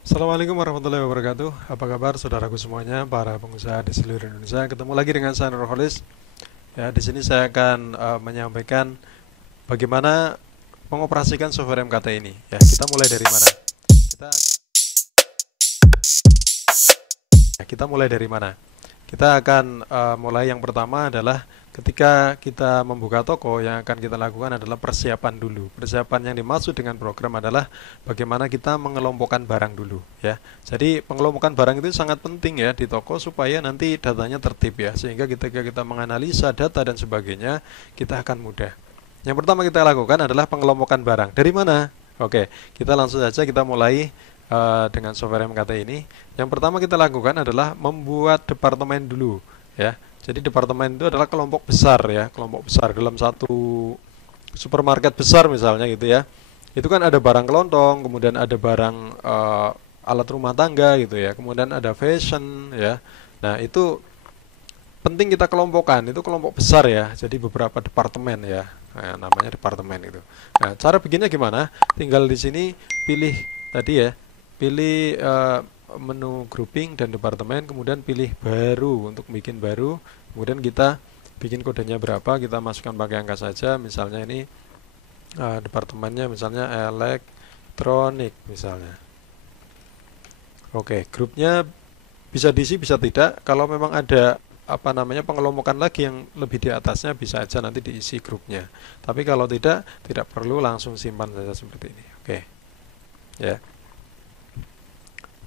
Assalamualaikum warahmatullahi wabarakatuh. Apa kabar saudaraku semuanya, para pengusaha di seluruh Indonesia? Ketemu lagi dengan saya Nurholis. Ya, di sini saya akan menyampaikan bagaimana mengoperasikan software MKT ini. Ya, kita mulai dari mana? Kita akan kita mulai dari mana? Kita akan mulai yang pertama adalah ketika kita membuka toko, yang akan kita lakukan adalah persiapan dulu. Persiapan yang dimaksud dengan program adalah bagaimana kita mengelompokkan barang dulu ya. Jadi pengelompokan barang itu sangat penting ya di toko supaya nanti datanya tertib ya. Sehingga ketika kita menganalisa data dan sebagainya, kita akan mudah. Yang pertama kita lakukan adalah pengelompokan barang. Dari mana? Oke, kita langsung saja kita mulai dengan software MKT ini. Yang pertama kita lakukan adalah membuat departemen dulu ya. Jadi departemen itu adalah kelompok besar ya, kelompok besar dalam satu supermarket besar misalnya gitu ya. Itu kan ada barang kelontong, kemudian ada barang alat rumah tangga gitu ya, kemudian ada fashion ya. Nah, itu penting kita kelompokkan, itu kelompok besar ya. Jadi beberapa departemen ya. Nah, namanya departemen itu. Nah, cara bikinnya gimana? Tinggal di sini pilih tadi ya, pilih menu grouping dan departemen, kemudian pilih baru untuk bikin baru, kemudian kita bikin kodenya berapa, kita masukkan pakai angka saja, misalnya ini departemennya misalnya elektronik misalnya. Oke, grupnya bisa diisi bisa tidak. Kalau memang ada apa namanya pengelompokan lagi yang lebih di atasnya bisa aja nanti diisi grupnya. Tapi kalau tidak, tidak perlu langsung simpan saja seperti ini. Oke, ya.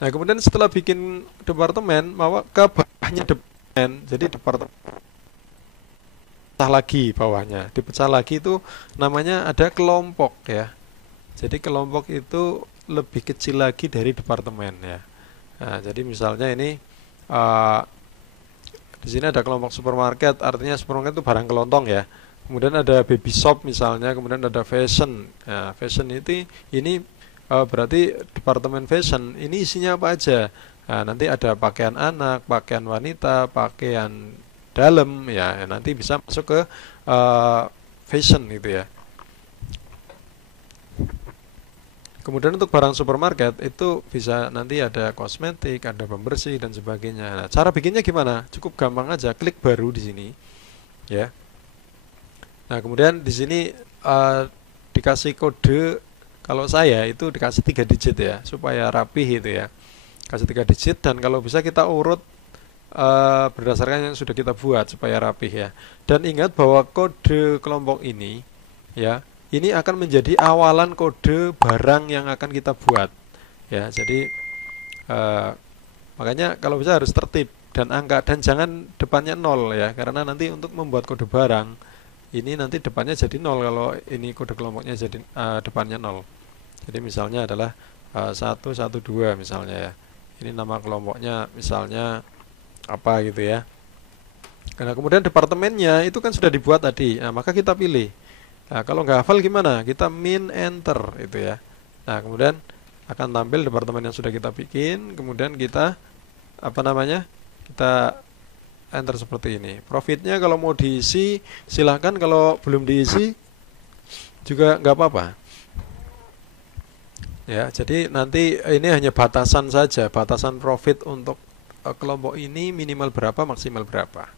Nah, kemudian setelah bikin departemen, mau ke bawahnya departemen. Jadi departemen pecah lagi bawahnya. Dipecah lagi itu namanya ada kelompok ya. Jadi kelompok itu lebih kecil lagi dari departemen ya. Nah, jadi misalnya ini uh, di sini ada kelompok supermarket, artinya supermarket itu barang kelontong ya. Kemudian ada baby shop misalnya, kemudian ada fashion. Nah, fashion itu ini berarti departemen fashion. Ini isinya apa aja? Nah, nanti ada pakaian anak, pakaian wanita, pakaian dalam ya. Nanti bisa masuk ke fashion gitu ya. Kemudian untuk barang supermarket itu bisa nanti ada kosmetik, ada pembersih dan sebagainya. Nah, cara bikinnya gimana? Cukup gampang aja, klik baru di sini, ya. Nah, kemudian di sini eh, dikasih kode. Kalau saya itu dikasih 3 digit ya, supaya rapih itu ya. Kasih 3 digit dan kalau bisa kita urut berdasarkan yang sudah kita buat supaya rapih ya. Dan ingat bahwa kode kelompok ini ya, ini akan menjadi awalan kode barang yang akan kita buat ya. Jadi eh, makanya kalau bisa harus tertib dan angka dan jangan depannya nol ya, karena nanti untuk membuat kode barang ini nanti depannya jadi nol kalau ini kode kelompoknya jadi depannya nol. Jadi misalnya adalah 112 misalnya ya. Ini nama kelompoknya misalnya apa gitu ya. Karena kemudian departemennya itu kan sudah dibuat tadi. Nah, maka kita pilih. Nah, kalau nggak hafal gimana? Kita min enter itu ya. Nah, kemudian akan tampil departemen yang sudah kita bikin, kemudian kita apa namanya? Kita enter seperti ini. Profitnya kalau mau diisi silahkan, kalau belum diisi juga nggak apa-apa. Ya, jadi nanti ini hanya batasan saja, batasan profit untuk kelompok ini minimal berapa, maksimal berapa.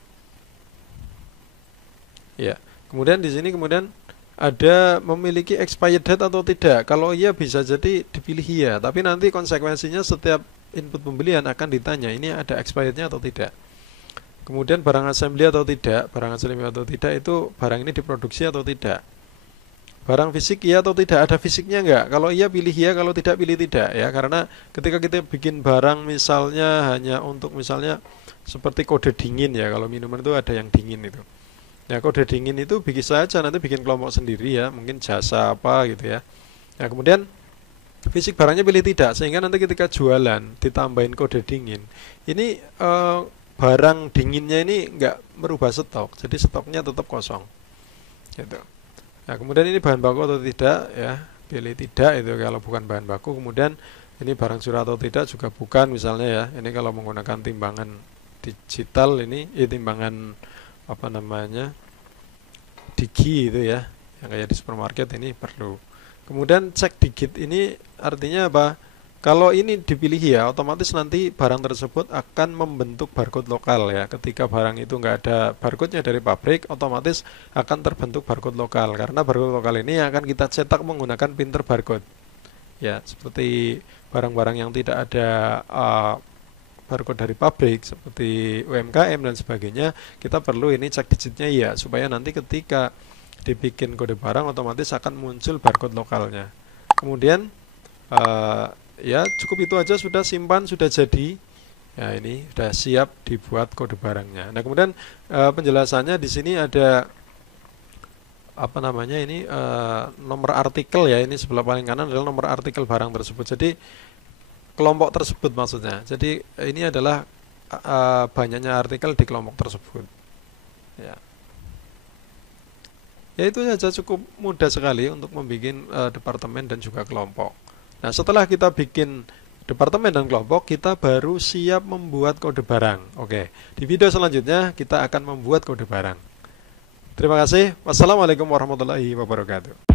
Ya. Kemudian di sini kemudian ada memiliki expired date atau tidak. Kalau iya bisa jadi dipilih iya, tapi nanti konsekuensinya setiap input pembelian akan ditanya ini ada expirednya atau tidak. Kemudian barang assembly atau tidak, barang assembly atau tidak itu barang ini diproduksi atau tidak. Barang fisik iya atau tidak, ada fisiknya enggak? Kalau iya pilih iya, kalau tidak pilih tidak ya. Karena ketika kita bikin barang misalnya hanya untuk misalnya seperti kode dingin ya, kalau minuman itu ada yang dingin itu. Ya kode dingin itu bikin saja nanti bikin kelompok sendiri ya, mungkin jasa apa gitu ya. Nah, kemudian fisik barangnya pilih tidak, sehingga nanti ketika jualan ditambahin kode dingin. Ini barang dinginnya ini nggak merubah stok, jadi stoknya tetap kosong. Gitu. Nah, kemudian ini bahan baku atau tidak ya, pilih tidak itu kalau bukan bahan baku. Kemudian ini barang surah atau tidak juga bukan misalnya ya. Ini kalau menggunakan timbangan digital ini, timbangan apa namanya? Digi itu ya, yang kayak di supermarket ini perlu. Kemudian cek digit ini artinya apa? Kalau ini dipilih ya, otomatis nanti barang tersebut akan membentuk barcode lokal ya. Ketika barang itu nggak ada barcode-nya dari pabrik, otomatis akan terbentuk barcode lokal. Karena barcode lokal ini akan kita cetak menggunakan printer barcode. Ya, seperti barang-barang yang tidak ada barcode dari pabrik, seperti UMKM dan sebagainya, kita perlu ini cek digitnya ya, supaya nanti ketika dibikin kode barang, otomatis akan muncul barcode lokalnya. Kemudian ya cukup itu aja, sudah simpan, sudah jadi. Ya ini sudah siap dibuat kode barangnya. Nah kemudian penjelasannya di sini ada apa namanya ini nomor artikel ya, ini sebelah paling kanan adalah nomor artikel barang tersebut. Jadi kelompok tersebut maksudnya. Jadi ini adalah banyaknya artikel di kelompok tersebut. Ya. Ya itu saja, cukup mudah sekali untuk membuat departemen dan juga kelompok. Nah, setelah kita bikin departemen dan kelompok, kita baru siap membuat kode barang. Oke, di video selanjutnya kita akan membuat kode barang. Terima kasih. Wassalamualaikum warahmatullahi wabarakatuh.